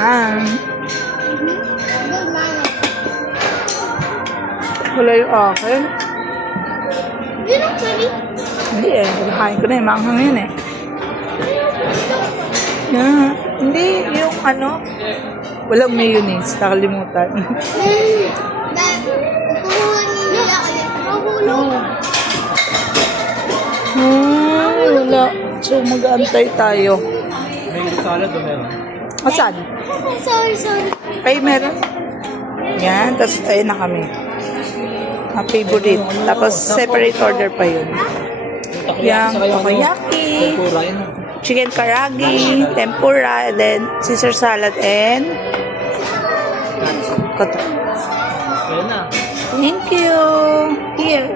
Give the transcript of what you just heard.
Yan. Wala yung akin. Hindi eh. Nakain ko na yung manghang yun eh. Yeah. Hindi, yung ano. Walang mayonnaise. Nakalimutan. Wala. So, mag-aantay tayo. May salad o meron? Asan? Sorry. Ay, meron. Yan. Tapos, ayun na kami. Ang favorite. Tapos, separate order pa yun. Yang takoyaki, chicken karagi, tempura, and then Caesar salad and kato. Ayan na. Thank you. Here.